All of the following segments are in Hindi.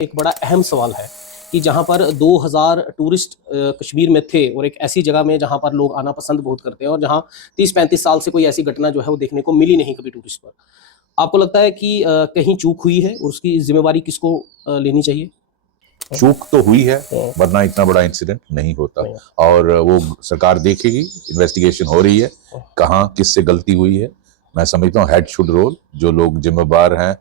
एक बड़ा अहम सवाल है कि जहाँ पर 2000 टूरिस्ट कश्मीर में थे और एक ऐसी जगह में जहाँ पर लोग आना पसंद बहुत करते हैं और जहाँ 30-35 साल से कोई ऐसी घटना जो है वो देखने को मिली नहीं कभी टूरिस्ट पर। आपको लगता है कि कहीं चूक हुई है और उसकी जिम्मेवारी किसको लेनी चाहिए? चूक तो हुई है, वरना इतना बड़ा इंसिडेंट नहीं होता। और वो सरकार देखेगी, इन्वेस्टिगेशन हो रही है, कहाँ किससे गलती हुई है। मैं समझता हूँ हेड शुड रोल, जो लोग जिम्मेदार हैं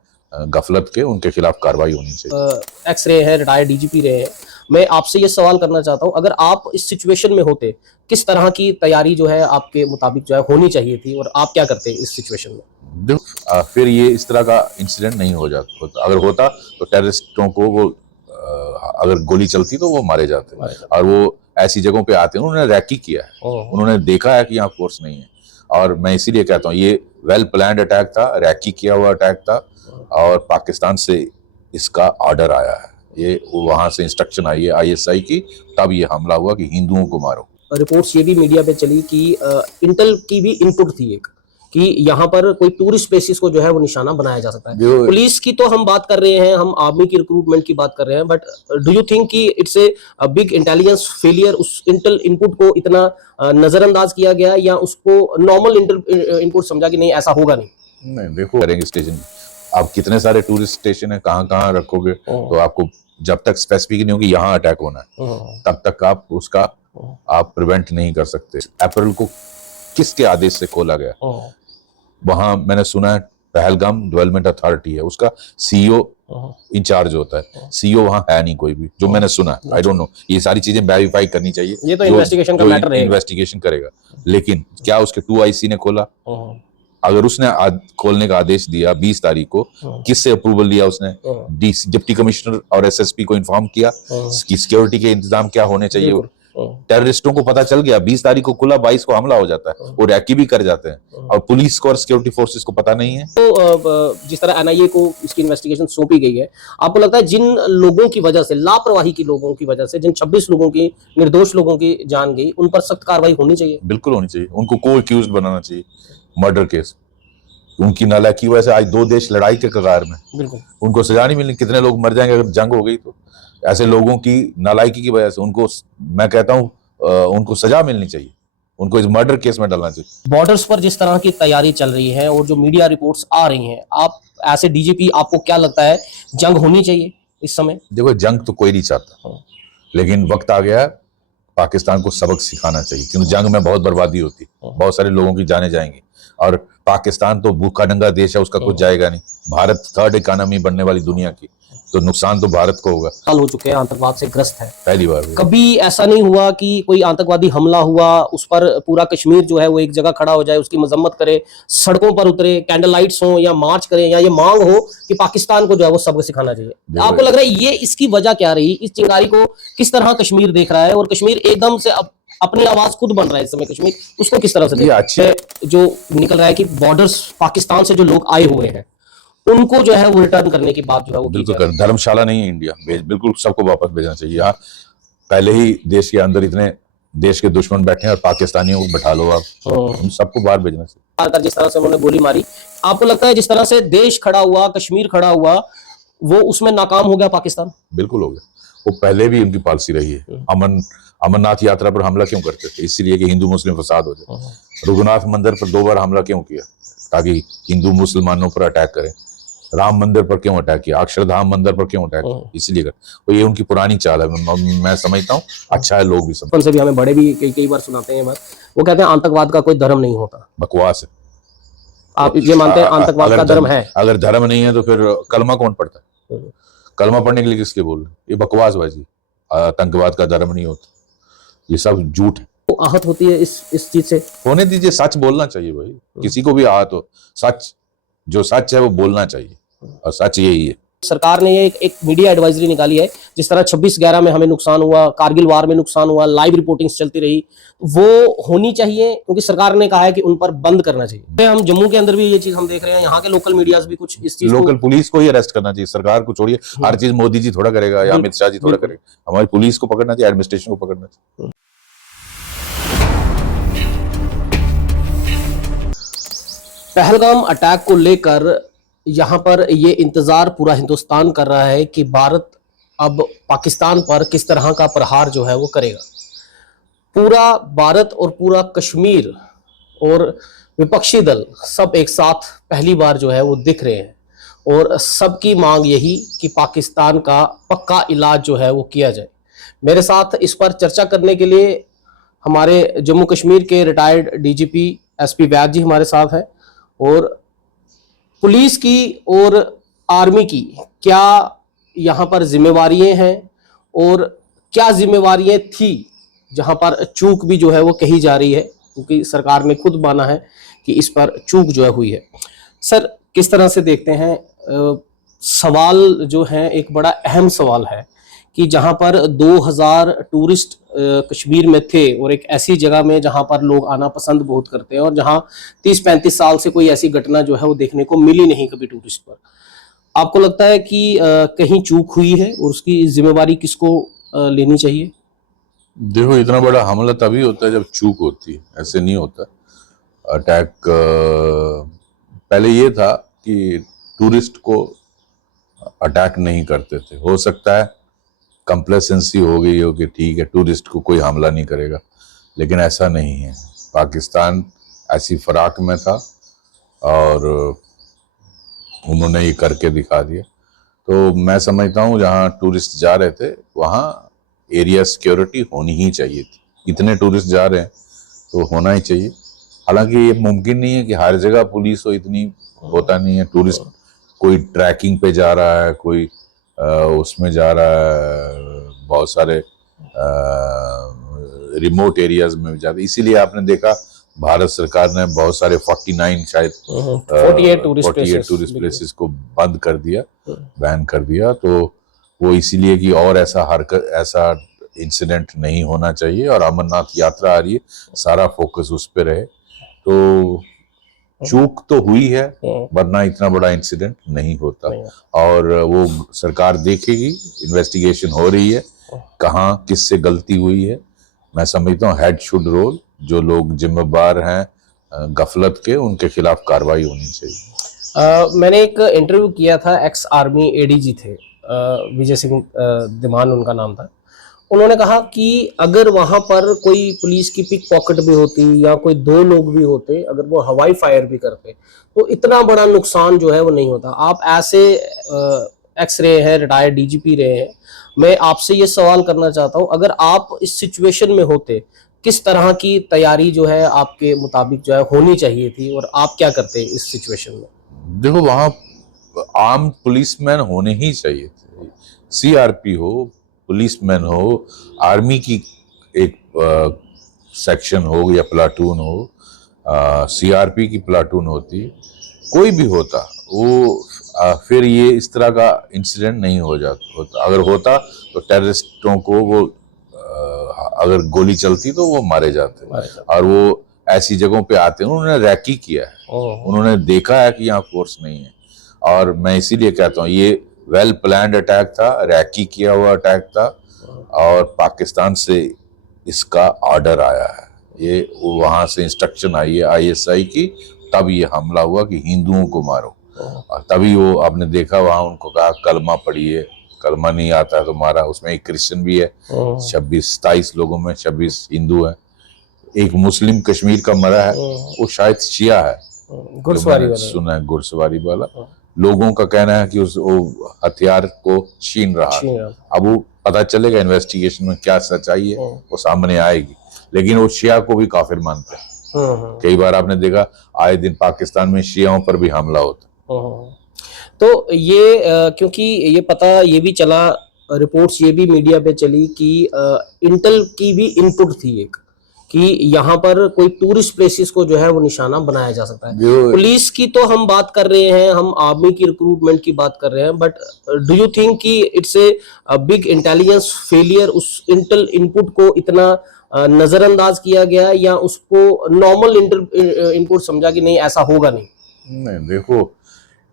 गफलत के, उनके खिलाफ कार्रवाई होनी चाहिए। एक्स रहे हैं, रिटायर्ड डीजीपी रहे हैं। मैं आपसे ये सवाल करना चाहता हूँ, अगर आप इस सिचुएशन में होते, किस तरह की तैयारी जो है आपके मुताबिक जो है होनी चाहिए थी और आप क्या करते इस सिचुएशन में? फिर ये इस तरह का इंसिडेंट नहीं हो जाता। अगर होता तो टेररिस्टों को वो अगर गोली चलती तो वो मारे जाते। और वो ऐसी जगहों पे आते हैं, उन्होंने रैकी किया है, उन्होंने देखा है कि यहाँ फोर्स नहीं है। और मैं इसीलिए कहता हूँ ये वेल प्लान्ड अटैक था, रैकी किया हुआ अटैक था, और पाकिस्तान से इसका ऑर्डर आया है, ये वहां से इंस्ट्रक्शन आई है ISI की, तब ये हमला हुआ कि हिंदुओं को मारो। रिपोर्ट्स ये भी मीडिया पे चली कि इंटेल की भी इनपुट थी एक, कि यहाँ पर कोई टूरिस्ट प्लेसेस को जो है वो निशाना बनाया जा सकता है। पुलिस की तो हम बात कर रहे हैं, हम आर्मी की रिक्रूटमेंट की बात कर रहे हैं, बट डू यू थिंक कि it's a big intelligence failure, उस इंटेल इनपुट को इतना नजरअंदाज किया गया या उसको नॉर्मल इनपुट समझा कि नहीं ऐसा होगा नहीं? देखो करेंगे स्टेशन, आप कितने सारे टूरिस्ट स्टेशन है, कहाँ कहाँ रखोगे, तो आपको जब तक स्पेसिफिक नहीं होगी यहाँ अटैक होना है, तब तक आप उसका आप प्रिवेंट नहीं कर सकते। अप्रैल को किसके आदेश से खोला गया? वहां मैंने सुना है पहलगाम डेवलपमेंट अथॉरिटी है, उसका CEO इंचार्ज होता है। CEO वहां है नहीं कोई भी, जो मैंने सुना है। आई डोंट नो, ये सारी चीजें वेरीफाई करनी चाहिए, ये तो इन्वेस्टिगेशन का मैटर है, इन्वेस्टिगेशन करेगा। लेकिन क्या उसके 2IC ने खोला? अगर उसने खोलने का आदेश दिया 20 तारीख को, किससे अप्रूवल लिया उसने? डिप्टी कमिश्नर और SSP को इन्फॉर्म किया कि सिक्योरिटी के इंतजाम क्या होने चाहिए। टेररिस्टों को पता चल गया, 20 तारीख को खुला, 22 को हमला हो जाता है, वो रैकी भी कर जाते हैं, और पुलिस को और सिक्योरिटी फोर्सेस को पता नहीं है। तो जिस तरह NIA को इसकी इन्वेस्टिगेशन सौंपी गई है, आपको लगता है जिन लोगों की वजह से, लापरवाही की लोगों की वजह से, जिन 26 लोगों की, निर्दोष लोगों की जान गई, उन पर सख्त कार्रवाई होनी चाहिए? बिल्कुल होनी चाहिए, उनको को एक्यूज्ड बनाना चाहिए मर्डर केस। उनकी नालायकी की वजह से आज 2 देश लड़ाई के कगार में, बिल्कुल उनको सजा नहीं मिलनी। कितने लोग मर जाएंगे अगर जंग हो गई तो? ऐसे लोगों की नालायकी की वजह से उनको, मैं कहता हूं, उनको सजा मिलनी चाहिए, उनको इस मर्डर केस में डालना चाहिए। बॉर्डर्स पर जिस तरह की तैयारी चल रही है और जो मीडिया रिपोर्ट्स आ रही हैं, आप ऐसे DGP, आपको क्या लगता है जंग होनी चाहिए इस समय? देखो जंग तो कोई नहीं चाहता, लेकिन वक्त आ गया है पाकिस्तान को सबक सिखाना चाहिए, क्योंकि जंग में बहुत बर्बादी होती है, बहुत सारे लोगों की जाने जाएंगी। और पाकिस्तान तो भूखा नंगा देश है, उसका कुछ जाएगा नहीं। भारत 3rd इकोनॉमी बनने वाली दुनिया की, तो नुकसान तो भारत को होगा। साल हो चुके हैं आतंकवाद से ग्रस्त है, पहली बार कभी ऐसा नहीं हुआ कि कोई आतंकवादी हमला हुआ, उस पर पूरा कश्मीर जो है वो एक जगह खड़ा हो जाए, उसकी मजम्मत करे, सड़कों पर उतरे, कैंडल लाइट्स हो या मार्च करें, या ये मांग हो कि पाकिस्तान को जो है वो सबक सिखाना चाहिए? आपको लग रहा है ये इसकी वजह क्या रही? इस चिंगारी को किस तरह कश्मीर देख रहा है, और कश्मीर एकदम से अपनी आवाज खुद बन रहा है इस समय, कश्मीर उसको किस तरह से अच्छे जो निकल रहा है कि बॉर्डर्स पाकिस्तान से जो लोग आए हुए हैं उनको जो है वो रिटर्न करने की बात जो है वो बिल्कुल धर्मशाला नहीं है इंडिया, बिल्कुल सबको वापस भेजना चाहिए। यहाँ पहले ही देश के अंदर इतने देश के दुश्मन बैठे हैं और पाकिस्तानियों को बैठा लो आप, उन सबको बाहर भेजना चाहिए। जिस तरह से उन्होंने गोली मारी, आपको लगता है जिस तरह से देश खड़ा हुआ, कश्मीर खड़ा हुआ, वो उसमें नाकाम हो गया पाकिस्तान? बिल्कुल हो गया। वो पहले भी उनकी पॉलिसी रही है। अमरनाथ यात्रा पर हमला क्यों करते थे? इसीलिए कि हिंदू मुस्लिम फसाद हो जाए। रघुनाथ मंदिर पर 2 बार हमला क्यों किया? ताकि हिंदू मुसलमानों पर अटैक करें। राम मंदिर पर क्यों अटैक किया? अक्षरधाम मंदिर पर क्यों अटैक किया? इसलिए कर, तो ये उनकी पुरानी चाल है। मैं समझता हूँ अच्छा है, लोग भी समझते से भी हमें बड़े भी कई बार सुनाते हैं, वो कहते हैं आतंकवाद का कोई धर्म नहीं होता। बकवास है। आप ये मानते हैं आतंकवाद का धर्म है? अगर धर्म नहीं है तो फिर कलमा कौन पढ़ता है? कलमा पढ़ने के लिए किसके बोल रहे? ये बकवास बाजी, आतंकवाद का धर्म नहीं होता, ये सब झूठ है। तो आहत होती है इस चीज से? होने दीजिए, सच बोलना चाहिए भाई, किसी को भी आहत हो, सच जो सच है वो बोलना चाहिए, और सच यही है। सरकार ने ये एक मीडिया एडवाइजरी निकाली है, जिस तरह 26/11 में हमें नुकसान हुआ, कारगिल वार में नुकसान हुआ, लाइव रिपोर्टिंग्स चलती रही, वो होनी चाहिए, क्योंकि सरकार ने कहा है कि उन पर बंद करना चाहिए। हम जम्मू के अंदर भी ये चीज हम देख रहे हैं, यहाँ के लोकल मीडियाज भी कुछ इस चीज, लोकल पुलिस को ही अरेस्ट करना चाहिए, सरकार को छोड़िए। हर चीज मोदी जी थोड़ा करेगा या अमित शाह जी थोड़ा करेगा, हमारी पुलिस को पकड़ना चाहिए, एडमिनिस्ट्रेशन को पकड़ना चाहिए। पहलगाम अटैक को लेकर यहाँ पर ये इंतजार पूरा हिंदुस्तान कर रहा है कि भारत अब पाकिस्तान पर किस तरह का प्रहार जो है वो करेगा। पूरा भारत और पूरा कश्मीर और विपक्षी दल सब एक साथ पहली बार जो है वो दिख रहे हैं और सबकी मांग यही कि पाकिस्तान का पक्का इलाज जो है वो किया जाए। मेरे साथ इस पर चर्चा करने के लिए हमारे जम्मू कश्मीर के रिटायर्ड डीजीपी एसपी वैद जी हमारे साथ हैं और पुलिस की और आर्मी की क्या यहाँ पर जिम्मेवारियां हैं और क्या जिम्मेवारियां थी जहाँ पर चूक भी जो है वो कही जा रही है, क्योंकि सरकार ने खुद माना है कि इस पर चूक जो है हुई है। सर, किस तरह से देखते हैं सवाल जो है एक बड़ा अहम सवाल है कि जहां पर 2000 टूरिस्ट कश्मीर में थे और एक ऐसी जगह में जहां पर लोग आना पसंद बहुत करते हैं और जहां 30-35 साल से कोई ऐसी घटना जो है वो देखने को मिली नहीं कभी टूरिस्ट पर। आपको लगता है कि कहीं चूक हुई है और उसकी जिम्मेवारी किसको लेनी चाहिए? देखो, इतना बड़ा हमला तभी होता है जब चूक होती है, ऐसे नहीं होता। अटैक पहले ये था कि टूरिस्ट को अटैक नहीं करते थे। हो सकता है कंप्लेसेंसी हो गई हो कि ठीक है, टूरिस्ट को कोई हमला नहीं करेगा, लेकिन ऐसा नहीं है। पाकिस्तान ऐसी फराक में था और उन्होंने ये करके दिखा दिया। तो मैं समझता हूँ जहाँ टूरिस्ट जा रहे थे वहाँ एरिया सिक्योरिटी होनी ही चाहिए थी। इतने टूरिस्ट जा रहे हैं तो होना ही चाहिए। हालांकि ये मुमकिन नहीं है कि हर जगह पुलिस हो, इतनी होता नहीं है। टूरिस्ट कोई ट्रैकिंग पे जा रहा है, कोई उसमें जा रहा है, बहुत सारे रिमोट एरियाज में जाते, इसीलिए आपने देखा भारत सरकार ने बहुत सारे 49 शायद 48 टूरिस्ट प्लेसेस को बंद कर दिया, बैन कर दिया। तो वो इसीलिए कि और ऐसा इंसिडेंट नहीं होना चाहिए। और अमरनाथ यात्रा आ रही है, सारा फोकस उस पे रहे। तो चूक तो हुई है, वरना इतना बड़ा इंसिडेंट नहीं होता। और वो सरकार देखेगी, इन्वेस्टिगेशन हो रही है, कहाँ किससे गलती हुई है। मैं समझता हूँ हेड शुड रोल, जो लोग जिम्मेदार हैं गफलत के, उनके खिलाफ कार्रवाई होनी चाहिए। मैंने एक इंटरव्यू किया था, एक्स आर्मी एडीजी थे, विजय सिंह दिमान उनका नाम था। उन्होंने कहा कि अगर वहां पर कोई पुलिस की पिक पॉकेट भी होती या कोई 2 लोग भी होते, अगर वो हवाई फायर भी करते तो इतना बड़ा नुकसान जो है वो नहीं होता। आप ऐसे एक्स रहे हैं, रिटायर्ड डीजीपी रहे हैं, मैं आपसे ये सवाल करना चाहता हूं, अगर आप इस सिचुएशन में होते, किस तरह की तैयारी जो है आपके मुताबिक जो है होनी चाहिए थी और आप क्या करते इस सिचुएशन में? देखो, वहाँ आर्म पुलिसमैन होने ही चाहिए थे। सीआरपी हो, पुलिसमैन हो, आर्मी की एक सेक्शन हो या प्लाटून हो, सीआरपी की प्लाटून होती, कोई भी होता, वो फिर ये इस तरह का इंसिडेंट नहीं होता। अगर होता तो टेररिस्टों को वो अगर गोली चलती तो वो मारे जाते। और वो ऐसी जगहों पे आते हैं, उन्होंने रैकी किया है, उन्होंने देखा है कि यहाँ फोर्स नहीं है। और मैं इसीलिए कहता हूँ ये वेल प्लान्ड अटैक था, रैकी किया हुआ अटैक था और पाकिस्तान से इसका ऑर्डर आया है। ये वहां से इंस्ट्रक्शन आई है आईएसआई की, तब ये हमला हुआ कि हिंदुओं को मारो। और तभी वो आपने देखा वहां उनको कहा कलमा पढ़िए, कलमा नहीं आता तो मारा। उसमें एक क्रिश्चियन भी है, 27 लोगों में 26 हिंदू है। एक मुस्लिम कश्मीर का मरा है, वो शायद शिया है, घुड़सवारी वाला सुना है, घुड़सवारी वाला। लोगों का कहना है कि वो हथियार को छीन रहा है। अब वो पता चलेगा इन्वेस्टिगेशन में क्या सच्चाई है, वो सामने आएगी। लेकिन वो शिया को भी काफिर मानते हैं। कई बार आपने देखा आए दिन पाकिस्तान में शियाओं पर भी हमला होता। तो ये क्योंकि ये पता ये भी चला, रिपोर्ट्स ये भी मीडिया पे चली कि इंटेल की भी इनपुट थी एक, कि यहाँ पर कोई टूरिस्ट प्लेसेस को जो है वो निशाना बनाया जा सकता है। पुलिस की तो हम बात कर रहे हैं, हम आर्मी की रिक्रूटमेंट की बात कर रहे हैं, बट डू यू थिंक कि it's a big intelligence failure, उस इंटेल इनपुट को इतना नजरअंदाज किया गया या उसको नॉर्मल इनपुट समझा कि नहीं ऐसा होगा नहीं? देखो,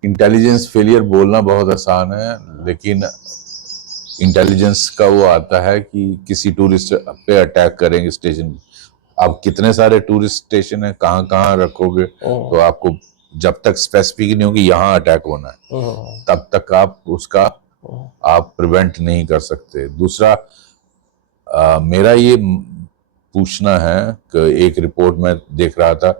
इंटेलिजेंस फेलियर बोलना बहुत आसान है, लेकिन इंटेलिजेंस का वो आता है कि किसी टूरिस्ट पे अटैक करेंगे स्टेशन। अब कितने सारे टूरिस्ट स्टेशन है, कहाँ कहाँ रखोगे, तो आपको जब तक स्पेसिफिक नहीं होगी यहाँ अटैक होना है, तब तक आप उसका आप प्रिवेंट नहीं कर सकते। दूसरा मेरा ये पूछना है कि एक रिपोर्ट में देख रहा था,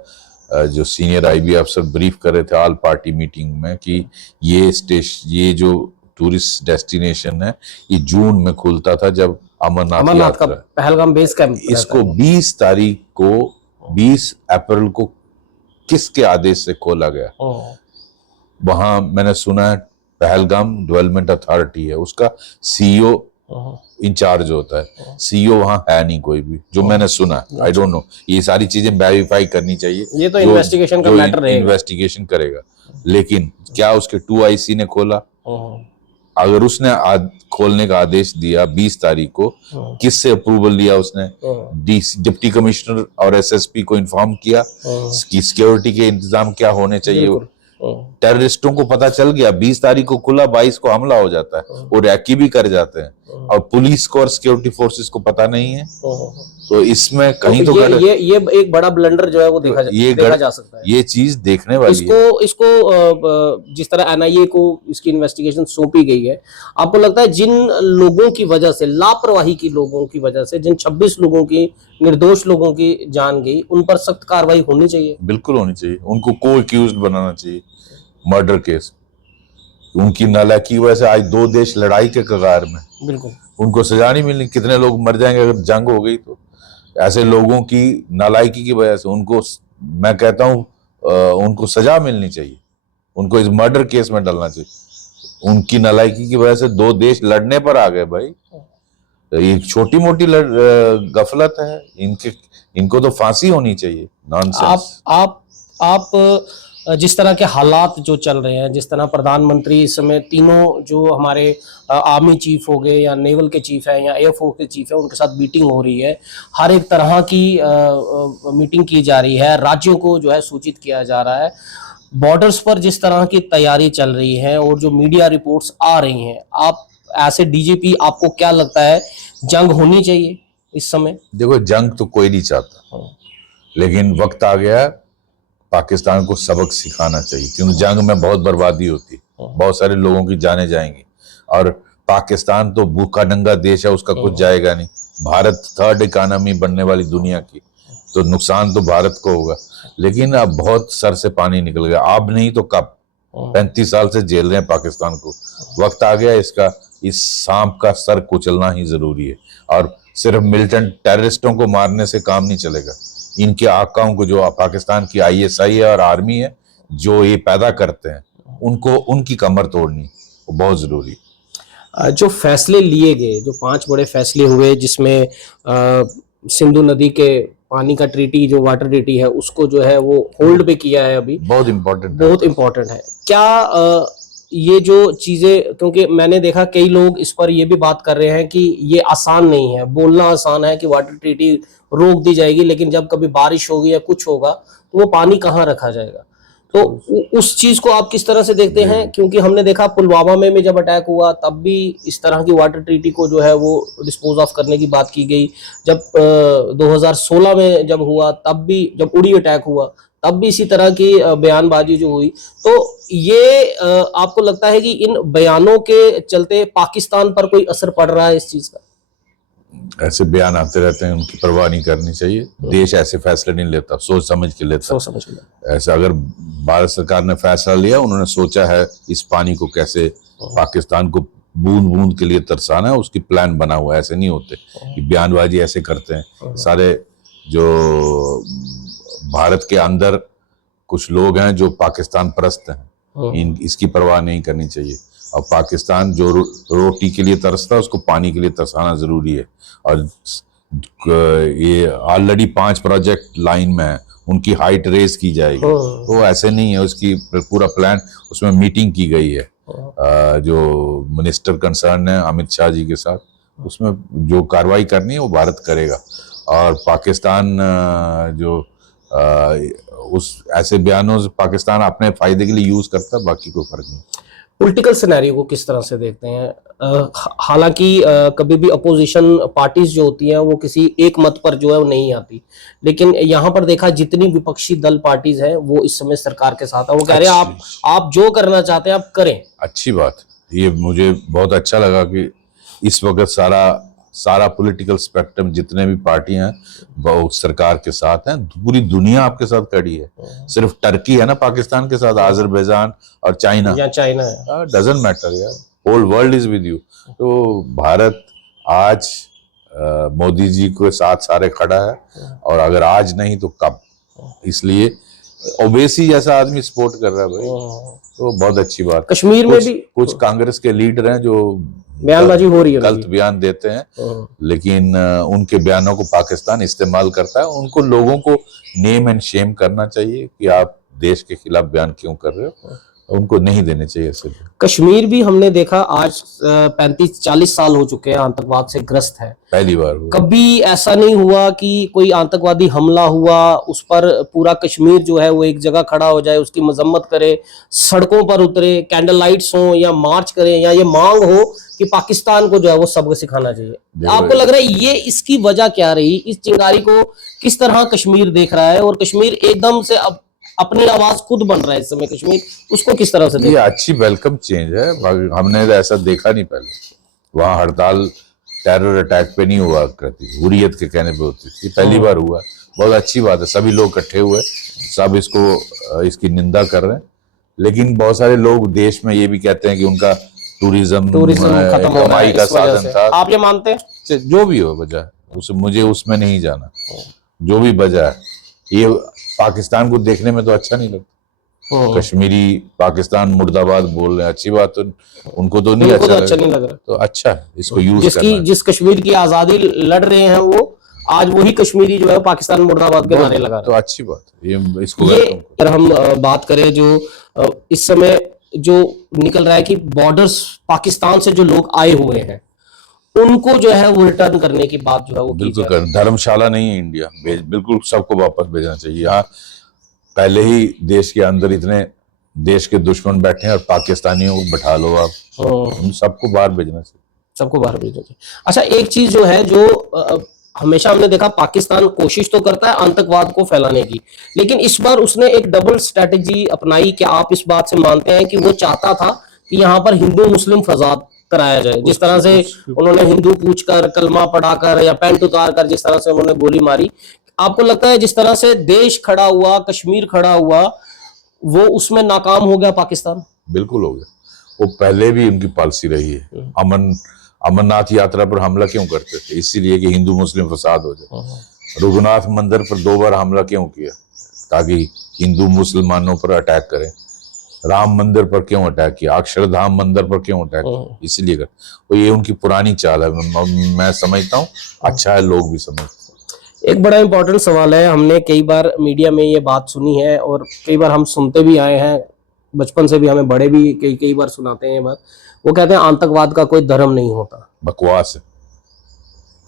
जो सीनियर आईबी अफसर ब्रीफ कर रहे थे ऑल पार्टी मीटिंग में, कि ये जो टूरिस्ट डेस्टिनेशन है ये जून में खुलता था जब अमरनाथ का यात्रा, पहलगाम बेस कैंप, इसको 20 अप्रैल को किसके आदेश से खोला गया? वहां मैंने सुना है पहलगाम डेवलपमेंट अथॉरिटी है, उसका सीईओ इंचार्ज होता है, सीईओ वहां है नहीं कोई भी, जो मैंने सुना। आई डोंट नो, ये सारी चीजें वेरीफाई करनी चाहिए, ये तो इन्वेस्टिगेशन का मैटर रहेगा, इन्वेस्टिगेशन करेगा। लेकिन क्या उसके 2IC ने खोला? अगर उसने खोलने का आदेश दिया 20 तारीख को, किससे अप्रूवल लिया उसने? डिप्टी कमिश्नर और एसएसपी को इन्फॉर्म किया कि सिक्योरिटी के इंतजाम क्या होने चाहिए। टेररिस्टों को पता चल गया, 20 तारीख को खुला, 22 को हमला हो जाता है, वो रैकी भी कर जाते हैं, और पुलिस को और सिक्योरिटी फोर्सेस को पता नहीं है। तो इसमें कहीं तो ये एक बड़ा ब्लंडर जो है वो देखा जा सकता है। ये चीज देखने वाली इसको जिस तरह एनआईए को इसकी इन्वेस्टिगेशन सौंपी गई है, आपको लगता है जिन लोगों की वजह से, लापरवाही की लोगों की वजह से, जिन 26 लोगों की, निर्दोष लोगों की जान गई, उन पर सख्त कार्रवाई होनी चाहिए? बिल्कुल होनी चाहिए, उनको को एक्यूज्ड बनाना चाहिए मर्डर केस। उनकी नालायकी की वजह से आज 2 देश लड़ाई के कगार में, बिल्कुल उनको सजा नहीं मिलनी। कितने लोग मर जाएंगे अगर जंग हो गई तो? ऐसे लोगों की नालायकी की वजह से उनको, मैं कहता हूं, उनको सजा मिलनी चाहिए, उनको इस मर्डर केस में डालना चाहिए। उनकी नालायकी की वजह से 2 देश लड़ने पर आ गए भाई, तो ये छोटी मोटी गफलत है, इनको तो फांसी होनी चाहिए। नॉनसेंस। आप जिस तरह के हालात जो चल रहे हैं, जिस तरह प्रधानमंत्री इस समय तीनों जो हमारे आर्मी चीफ हो गए या नेवल के चीफ है या एयरफोर्स के चीफ है, उनके साथ मीटिंग हो रही है, हर एक तरह की मीटिंग की जा रही है, राज्यों को जो है सूचित किया जा रहा है, बॉर्डर्स पर जिस तरह की तैयारी चल रही है और जो मीडिया रिपोर्ट्स आ रही हैं, आप ऐसे डीजीपी, आपको क्या लगता है जंग होनी चाहिए इस समय? देखो, जंग तो कोई नहीं चाहता, लेकिन वक्त आ गया पाकिस्तान को सबक सिखाना चाहिए, क्योंकि जंग में बहुत बर्बादी होती, बहुत सारे लोगों की जाने जाएंगी, और पाकिस्तान तो भूखा नंगा देश है, उसका कुछ जाएगा नहीं। भारत 3rd इकोनॉमी बनने वाली दुनिया की, तो नुकसान तो भारत को होगा। लेकिन अब बहुत सर से पानी निकल गया, अब नहीं तो कब? 35 साल से झेल रहे हैं पाकिस्तान को, वक्त आ गया इसका, इस सांप का सर कुचलना ही जरूरी है। और सिर्फ मिलिटेंट टेररिस्टों को मारने से काम नहीं चलेगा, इनके आकाओं को, जो पाकिस्तान की ISI है और आर्मी है, जो ये पैदा करते हैं, उनको, उनकी कमर तोड़नी वो बहुत जरूरी है। जो फैसले लिए गए, जो 5 बड़े फैसले हुए, जिसमें सिंधु नदी के पानी का ट्रीटी, जो वाटर ट्रीटी है, उसको जो है वो होल्ड पे किया है अभी, बहुत इम्पोर्टेंट है। क्या ये जो चीजें, क्योंकि मैंने देखा कई लोग इस पर ये भी बात कर रहे हैं कि ये आसान नहीं है, बोलना आसान है कि वाटर ट्रीटी रोक दी जाएगी, लेकिन जब कभी बारिश होगी या कुछ होगा तो वो पानी कहाँ रखा जाएगा? तो उस चीज को आप किस तरह से देखते हैं? क्योंकि हमने देखा पुलवामा में जब अटैक हुआ, तब भी इस तरह की वाटर ट्रीटी को जो है वो डिस्पोज ऑफ करने की बात की गई। जब 2016 में जब हुआ, तब भी जब उड़ी अटैक हुआ, तब भी इसी तरह की बयानबाजी जो हुई। तो ये आपको लगता है कि इन बयानों के चलते पाकिस्तान पर कोई असर पड़ रहा है इस चीज का? ऐसे बयान आते रहते हैं, उनकी परवाह नहीं करनी चाहिए। देश ऐसे फैसले नहीं लेता, सोच समझ के लेता। ऐसा अगर भारत सरकार ने फैसला लिया, उन्होंने सोचा है इस पानी को कैसे पाकिस्तान को बूंद बूंद के लिए तरसाना है, उसकी प्लान बना हुआ है। ऐसे नहीं होते कि बयानबाजी ऐसे करते हैं। सारे जो भारत के अंदर कुछ लोग हैं जो पाकिस्तान परस्त हैं, इसकी परवाह नहीं करनी चाहिए। और पाकिस्तान जो रोटी के लिए तरसता है, उसको पानी के लिए तरसाना जरूरी है। और ये ऑलरेडी 5 प्रोजेक्ट लाइन में है, उनकी हाइट रेज की जाएगी। तो ऐसे नहीं है, उसकी पूरा प्लान, उसमें मीटिंग की गई है जो मिनिस्टर कंसर्न है अमित शाह जी के साथ, उसमें जो कार्रवाई करनी है वो भारत करेगा। और पाकिस्तान जो उस ऐसे बयानों से पाकिस्तान अपने फायदे के लिए यूज करता है, बाकी कोई फर्क नहीं। पॉलिटिकल सिनेरियो को किस तरह से देखते हैं? हालांकि कभी भी अपोजिशन पार्टीज जो होती हैं वो किसी एक मत पर जो है वो नहीं आती, लेकिन यहाँ पर देखा जितनी विपक्षी दल पार्टीज हैं वो इस समय सरकार के साथ है। वो कह रहे हैं आप जो करना चाहते हैं आप करें। अच्छी बात, ये मुझे बहुत अच्छा लगा कि इस वक्त सारा पॉलिटिकल स्पेक्ट्रम, जितने भी पार्टियां हैं वो सरकार के साथ हैं। पूरी दुनिया आपके साथ खड़ी है। सिर्फ टर्की है ना पाकिस्तान के साथ, अजरबैजान और चाइना, या चाइना है, डजंट मैटर यार, whole world is with you. तो भारत आज मोदी जी के साथ सारे खड़ा है, और अगर आज नहीं तो कब। इसलिए ओवैसी जैसा आदमी सपोर्ट कर रहा है भाई, तो बहुत अच्छी बात। कश्मीर में भी कुछ कांग्रेस के लीडर हैं जो बयानबाजी हो रही है, गलत बयान देते हैं, लेकिन उनके बयानों को पाकिस्तान इस्तेमाल करता है। उनको, लोगों को नेम एंड शेम करना चाहिए कि आप देश के खिलाफ बयान क्यों कर रहे हो। उनको नहीं देने चाहिए सिर्फ। कश्मीर भी हमने देखा आज 35-40 साल हो चुके हैं आतंकवाद से ग्रस्त है। पहली बार हुआ। कभी ऐसा नहीं हुआ कि कोई आतंकवादी हमला हुआ, उस पर पूरा कश्मीर जो है वो एक जगह खड़ा हो जाए, उसकी मजम्मत करे, सड़कों पर उतरे, कैंडल लाइट्स हो या मार्च करें, या ये मांग हो कि पाकिस्तान को जो है वो सबक सिखाना चाहिए। आपको लग रहा है ये इसकी वजह क्या रही? इस चिंगारी को किस तरह कश्मीर देख रहा है, और कश्मीर एकदम से अब अपनी आवाज खुद बन रहा है इस समय, कश्मीर उसको किस तरह से? ये अच्छी वेलकम चेंज है। हमने तो ऐसा देखा नहीं पहले। वहाँ हड़ताल टेरर अटैक पे नहीं हुआ करती, हुर्रियत के कहने पे होती थी। पहली बार हुआ, बहुत अच्छी बात है। सभी लोग इकट्ठे हुए, सब इसकी निंदा कर रहे हैं। लेकिन बहुत सारे लोग देश में ये भी कहते हैं कि उनका टूरिज्म खत्म हो कमाई का साधन था। आप ये मानते हैं? जो भी हो वजह, मुझे उसमें नहीं जाना। जो भी वजह है, ये पाकिस्तान को देखने में तो अच्छा नहीं लगता। कश्मीरी पाकिस्तान मुर्दाबाद बोल रहे हैं, अच्छी बात, तो उनको तो नहीं अच्छा नहीं लग रहा। तो अच्छा है, इसको यूज करना। जिस कश्मीर की आजादी लड़ रहे हैं वो आज वही कश्मीरी जो है पाकिस्तान मुर्दाबाद के नारे लगा, तो अच्छी बात है। अगर हम बात करें जो इस समय जो निकल रहा है कि बॉर्डर्स पाकिस्तान से जो लोग आए हुए हैं उनको जो है वो रिटर्न करने की बात जो है वो बिल्कुल कर। धर्मशाला नहीं है इंडिया, बिल्कुल सबको वापस भेजना चाहिए। यहाँ पहले ही देश के अंदर इतने देश के दुश्मन बैठे हैं, और पाकिस्तानियों को बैठा लो आप, उन सबको बाहर भेजना चाहिए, सबको बाहर भेजना चाहिए। अच्छा, एक चीज जो है जो हमेशा हमने देखा, पाकिस्तान कोशिश तो करता है आतंकवाद को फैलाने की, लेकिन इस बार उसने एक डबल स्ट्रेटेजी अपनाई। क्या आप इस बात से मानते हैं कि वो चाहता था कि यहाँ पर हिंदू मुस्लिम फसाद कराया जाए? जिस तरह से उन्होंने हिंदू पूछकर, कलमा पढ़ाकर या पैंट उतार कर जिस तरह से उन्होंने गोली मारी, आपको लगता है जिस तरह से देश खड़ा हुआ, कश्मीर खड़ा हुआ, वो उसमें नाकाम हो गया पाकिस्तान? बिल्कुल हो गया। वो पहले भी उनकी पॉलिसी रही है। अमरनाथ यात्रा पर हमला क्यों करते थे? इसीलिए कि हिंदू मुस्लिम फसाद हो जाए। रघुनाथ मंदिर पर 2 बार हमला क्यों किया? ताकि हिंदू मुसलमानों पर अटैक करें। राम मंदिर पर क्यों अटैक किया? अक्षरधाम मंदिर पर क्यों अटैक किया? इसलिए कर। तो ये उनकी पुरानी चाल है। मैं समझता हूँ, अच्छा है, लोग भी समझते हैं। एक बड़ा इंपॉर्टेंट सवाल है, हमने कई बार मीडिया में ये बात सुनी है और कई बार हम सुनते भी आए हैं, बचपन से भी हमें बड़े भी कई बार सुनाते हैं ये बात। वो कहते हैं आतंकवाद का कोई धर्म नहीं होता। बकवास है।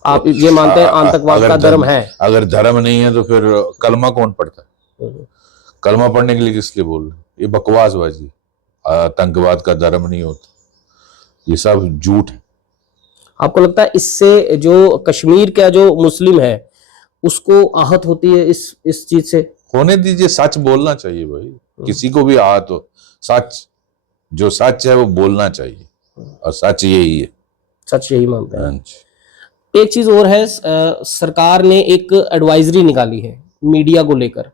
आप ये मानते हैं आतंकवाद का धर्म है? अगर धर्म नहीं है तो फिर कलमा कौन पढ़ता है? कलमा पढ़ने के लिए किस लिए बोल रहे? ये बकवासबाजी। आतंकवाद का धर्म नहीं होता, ये सब झूठ है। आपको लगता है इससे जो कश्मीर का जो मुस्लिम है उसको आहत होती है इस चीज से? होने दीजिए, सच बोलना चाहिए भाई। किसी को भी आहत हो, सच, जो सच है वो बोलना चाहिए, और सच यही है। सच यही मानते हैं। एक चीज और है, सरकार ने एक एडवाइजरी निकाली है मीडिया को लेकर।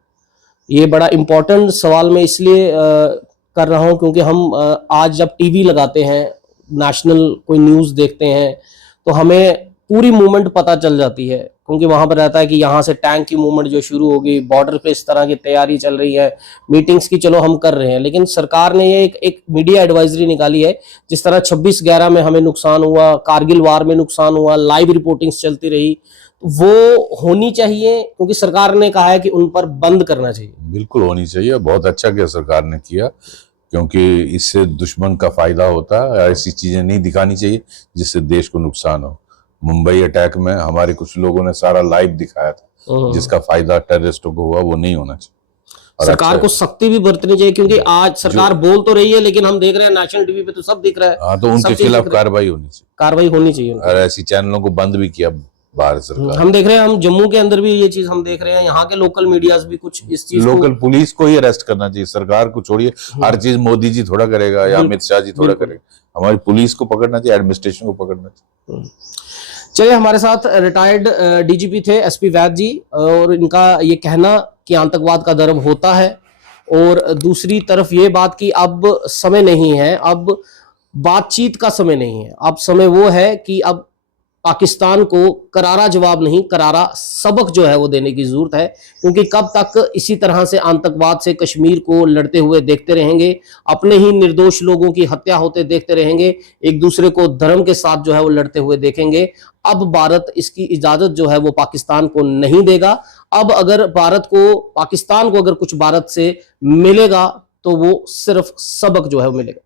ये बड़ा इंपॉर्टेंट सवाल मैं इसलिए कर रहा हूं क्योंकि हम आज जब टीवी लगाते हैं, नेशनल कोई न्यूज़ देखते हैं, तो हमें पूरी मूवमेंट पता चल जाती है, क्योंकि वहां पर रहता है कि यहाँ से टैंक की मूवमेंट जो शुरू होगी, बॉर्डर पे इस तरह की तैयारी चल रही है, मीटिंग्स की चलो हम कर रहे हैं। लेकिन सरकार ने ये एक मीडिया एडवाइजरी निकाली है। जिस तरह 26/11 में हमें नुकसान हुआ, कारगिल वार में नुकसान हुआ, लाइव रिपोर्टिंग्स चलती रही, वो होनी चाहिए, क्योंकि सरकार ने कहा है कि उन पर बंद करना चाहिए। बिल्कुल होनी चाहिए। बहुत अच्छा किया सरकार ने किया, क्योंकि इससे दुश्मन का फायदा होता है। ऐसी चीजें नहीं दिखानी चाहिए जिससे देश को नुकसान हो। मुंबई अटैक में हमारे कुछ लोगों ने सारा लाइव दिखाया था, जिसका फायदा टेररिस्टों को हुआ, वो नहीं होना चाहिए। सरकार को सख्ती भी बरतनी चाहिए, क्योंकि आज सरकार बोल तो रही है लेकिन हम देख रहे हैं नेशनल टीवी पे तो सब दिख रहा है। हाँ, तो उनके खिलाफ कार्रवाई होनी चाहिए। कार्रवाई होनी चाहिए। और ऐसी चैनलों को बंद भी किया, भारत सरकार। हम देख रहे हैं, हम जम्मू के अंदर भी ये चीज हम देख रहे हैं, यहाँ के लोकल मीडियाज भी कुछ इस चीज लोकल पुलिस को ही अरेस्ट करना चाहिए, सरकार को छोड़िए। हर चीज मोदी जी थोड़ा करेगा या अमित शाह जी थोड़ा करेगा, हमारी पुलिस को पकड़ना चाहिए, एडमिनिस्ट्रेशन को पकड़ना चाहिए। चलिए, हमारे साथ रिटायर्ड डीजीपी थे एसपी वैद जी, और इनका ये कहना कि आतंकवाद का दर्द होता है, और दूसरी तरफ ये बात कि अब समय नहीं है, अब बातचीत का समय नहीं है, अब समय वो है कि अब पाकिस्तान को करारा जवाब नहीं, करारा सबक जो है वो देने की जरूरत है। क्योंकि कब तक इसी तरह से आतंकवाद से कश्मीर को लड़ते हुए देखते रहेंगे, अपने ही निर्दोष लोगों की हत्या होते देखते रहेंगे, एक दूसरे को धर्म के साथ जो है वो लड़ते हुए देखेंगे। अब भारत इसकी इजाजत जो है वो पाकिस्तान को नहीं देगा। अब अगर भारत को, पाकिस्तान को अगर कुछ भारत से मिलेगा तो वो सिर्फ सबक जो है वो मिलेगा।